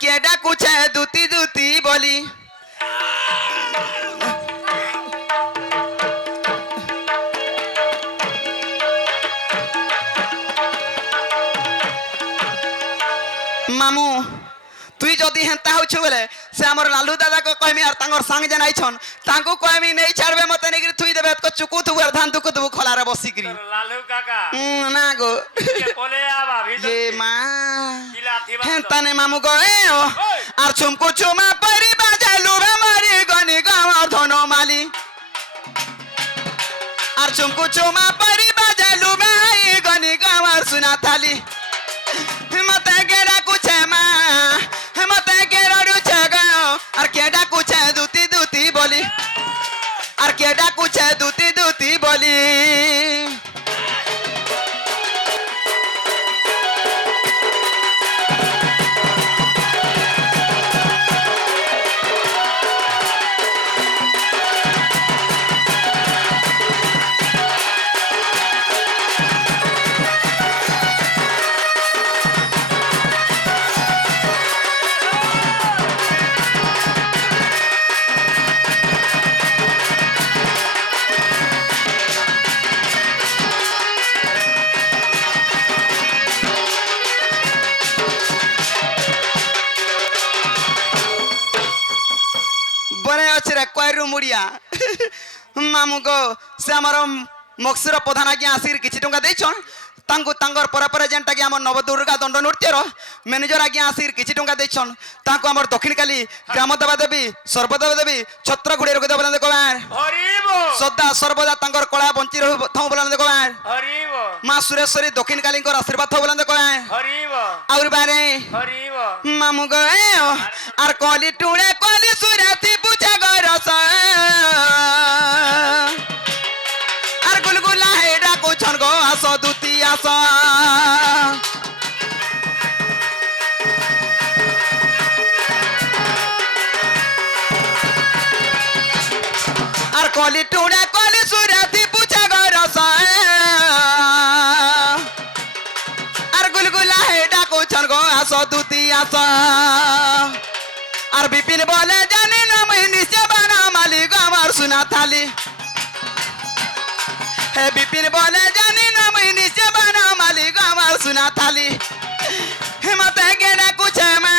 কে ডাকুছে দুতি দুতি বলি মামু তুই যদি হেন্তা হচ্ছু বলে সে আমার লালু দাদা কে কহমি আর তাঙ্গর সাং যেন আইছন তাঙ্কু কহমি নেই ছাড়বে মতে নেই থুই দেবে তো চুকু থুবু আর ধান তুকু দেবু খলারে বসিকরি লালু কাকা না গো কোলে আবা যে ভিতর মা কিলা থিবা হেন্তা নে মামু গো এ ও আর চুমকু চুমা পরি বাজালু রে মারি গনি গাওয়ার ধনমালি আর চুমকু চুমা পরি বাজালু ভাই গনি গাওয়ার সুনা থালি মতে গেরা কুছে মা মতে গেরা রুছে গাও আর কেডা কুছে দুতি দুতি বলি আর কেডা কুছে দুতি দুতি বলি বনে আছে রে কয়রু মুড়িয়া মামু গো সে আমার মকসুর প্রধান আজ্ঞা আসির কিছু টঙ্কা ଦେଇଛନ୍ ତାଙ୍କୁ ତାଙ୍କର ପରେ ପରେ ଯେନ୍ଟାକି ଆମର ନବଦୁର୍ଗା ଦଣ୍ଡ ନୃତ୍ୟର ମ୍ୟାନେଜର ଆଜ୍ଞା ଆସିକି କିଛି ଟଙ୍କା ଦେଇଛନ୍ ତାଙ୍କୁ ଆମର ଦକ୍ଷିଣକାଲି ଗ୍ରାମ ଦେବା ଦେବୀ ସର୍ବଦେବ ଦେବୀ ଛତ୍ର ଘୁଡ଼େଇ ରଖି ଦେବ ଦେଖବାର୍ ସଦା ସର୍ବଦା ତାଙ୍କର କଳା ବଞ୍ଚି ରହୁ ବୋଲା ଦେଖବାର୍ ମା ସୁରେଶ୍ୱରୀ ଦକ୍ଷିଣକାଳୀଙ୍କର ଆଶୀର୍ବାଦ ଥବ ବୋଲା ଦେଖବାର୍ ଆହୁରି ବାରେ ମାମୁ ଗଏ ଆର କଲି ଟୁଳେ କଲି ସୁରାତି ପୂଜା ଗରସ আর গুলগুলা হেডা কোছন গো আস দুতি আস আর কলি টুড়া কলি সুরাতি পুছা গরস আর গুলগুলা হেডা কোছন গো আস দুতি আস আর বিপিন বলে জানি না মই নিচে বানা মালিক আমার সুনা থালি হে বিপিন বলে জানি না মই নিচে বানা মালিক আমার সুনা থালি হে মতে গেড়া কুছে মা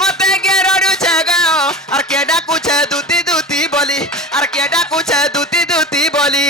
মতে গেড়া রুছে গাও আর কেডা কুছে দুতি দুতি বলি আর কেডা কুছে দুতি দুতি বলি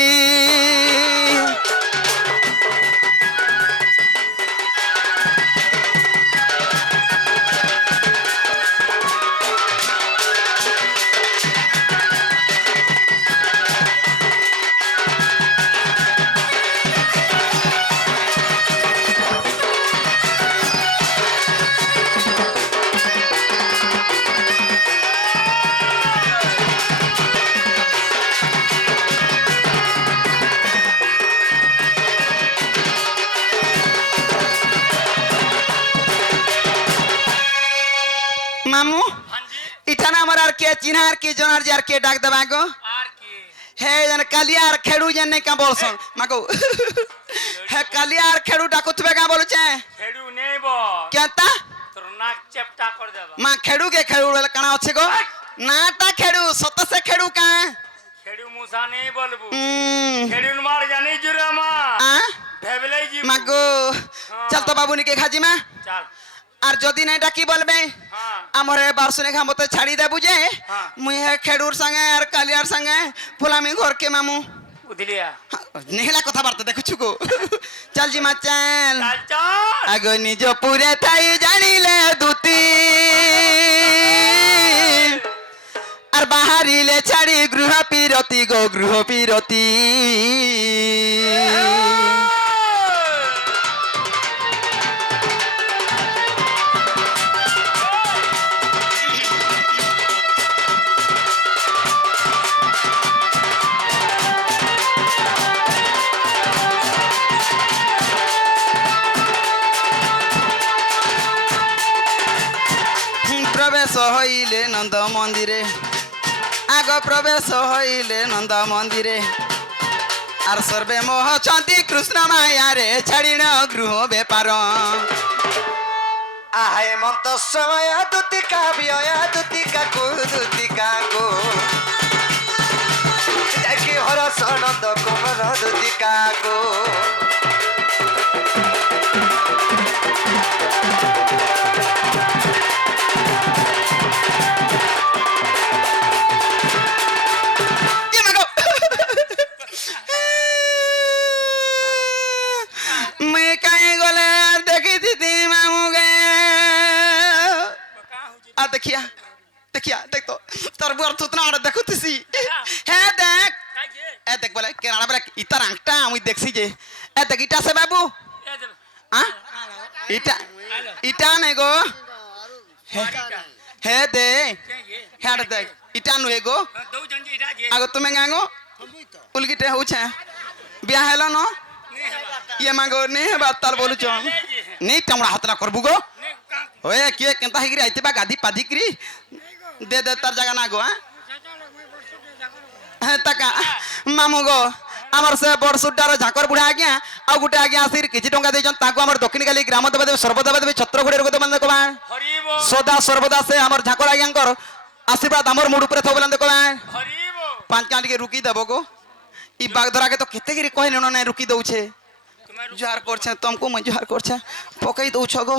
মামু ইঠানা আমার আর কে চিনা আর কি জনার যে আর কে ডাক দেবা গো আর কি হে জন কালিয়া আর খেড়ু যেন নাই কা বলছন মাগো হে কালিয়া আর খেড়ু ডাকুতবে কা বলছে খেড়ু নেব কেতা তোর নাক চেপটা করে দেবা মা খেড়ু কে খেড়ু বলে কানা আছে গো নাটা খেড়ু সত সে খেড়ু কা খেড়ু মুসা নেই বলবো খেড়ুন মার জানি জুরে মা আ ভেবলাই জি মাগো চল তো বাবুনি কে খাজি মা চল আর যদি না ডাকি বলবে আমার বারসুনে খা মতে ছাড়ি দেবু যে মুই হে খেড়ুর সঙ্গে আর কালিয়ার সঙ্গে ফুলামি ঘর কে মামু বুঝলিয়া নেহলা কথাবার্তা দেখুছু গো চল জি মা চল চল আগ নিজ পুরে থাই জানিলে দুতি আর বাহারিলে ছাড়ি গৃহ পিরতি গো গৃহ পিরতি প্রবেশ হইলে নন্দ মন্দিরে আগ প্রবেশ হইলে নন্দ মন্দিরে আর সর্বে মোহ চন্তি কৃষ্ণ মায়ারে ছাড়িণ গৃহ বেপার আহাই মন্ত সময় দুতিকা বিয়া দুতিকা কো দেখি হরস নন্দ কুমার দুতিকা কো ये मगो मैं कहीं गले देखी थी मामू गए आ देखिया देखिया देख तो তোর বুয়ার থুতনা আর দেখুতিছি হ্যাঁ দেখ এ দেখ বলে কেনাড়া বলে ইতার আংটা আমি দেখছি যে এ দেখ ইটা আছে বাবু হ্যাঁ ইটা ইটা নাই গো হে দে হ্যাঁ দেখ ইটা নুহে গো আগে তুমি গাঙ্গো উলগিটে হউছে বিয়া হেলো ন ইয়ে মাগো নে বাত তার বলুছ নে টামড়া হাতরা করবু গো ওয়ে কে কেনতা হেগিরি আইতে বা গাদি পাদি করি দে দে তার জায়গা না গো হ্যাঁ তাকা মামু গো আমার সে বড়সুডার ঝাকর বুড়া আজ্ঞা আর গোটে আজ্ঞা আসির কিছু টঙ্কা দিয়েছেন তাকে আমার দক্ষিণ কালী গ্রাম দেবা দেবে সর্বদেবা দেবে ছত্রগুড়ের কথা মানে কবা সদা সর্বদা সে আমার ঝাকর আজ্ঞাঙ্কর আশীর্বাদ আমার মুড উপরে থাকবে না কবা পাঁচ কাঁ টিকে রুকি দেব গো ই বাগধরাকে তো কেতে গিরি কহিল না রুকি দউছে জুহার করছে তুমকু মই জুহার করছে পকাই দউছ গো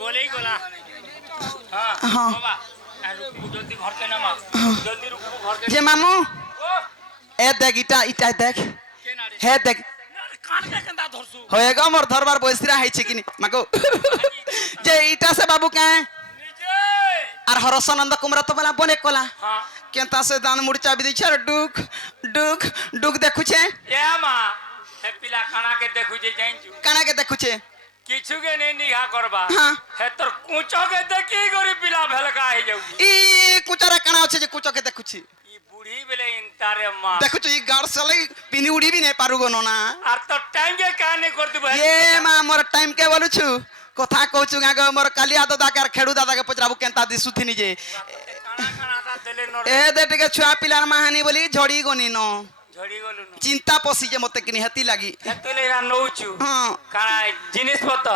গোলেই গোলা হ্যাঁ বাবা জলদি ঘরকে নামা জলদি রুকু ঘরকে যে মামু এ দেখ ইটা ইটা দেখ হে দেখ কানকে কেনতা ধরছু হয়ে গো মোর ধরবার বয়সরা হাইছে কিনি মাগো যে ইটা সে বাবু কে নিজে আর হরসানন্দ কুমরা তো বলা বনে কলা হ্যাঁ কেনতা সে দান মুড় চাবি দিছে আর ডুক ডুক ডুক দেখুছে এ মা হে পিলা কানাকে দেখু যে জাইছু কানাকে দেখুছে কিছুকে নেই নিঘা করবা হ্যাঁ। হে তোর কুচকে দেখি গরি পিলা ভেলকা হই যাউ ই কুচারা কানা আছে যে কুচকে দেখুছি ই বুড়ি বেলে ইনতারে মা দেখুছি ই গাড় সালাই পিনি উড়িবি নে পারু গো না আর তোর টাইমকে কানে করতে ভাই এ মা মোর টাইম কে বলুছু কথা কହୁଛୁ গাগ মোর কালিয়া দাদা আর খেড়ু দাদা কে পচরাবু কেনতা দিସୁথিনি যে কানা কানাটা দেলে নড় এ দে টিকে ছুয়া পিলার মাহানি বলি ঝড়ি গনি ন ঝড়ি গলু ন চিন্তা পশি যে মতে কিনি হেতি লাগি হে তুই লেরা নউছু হ্যাঁ কানা জিনিস পত্র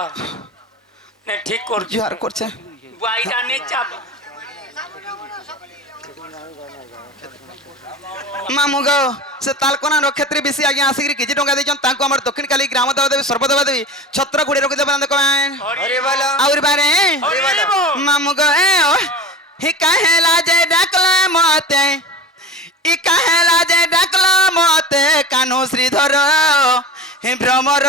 নে ঠিক করছু জুহার করছে বাইটা নে চাপ মামু গো সে তালকোনা নক্ষত্রে বেশি আগে আসিকি কিছু টঙ্কা দিয়েছেন তাকে আমার দক্ষিণ কালী গ্রাম দেবা দেবী সর্বদেবা দেবী ছত্র গুড়ে রোকি দেবা দেখো হরি বল আউর বারে হরি বল মামু গো এ ও হি কাহেলা যে ডাকলা মতে ই কাহেলা যে ডাকলা মতে কানু শ্রীধর হি ভ্রমর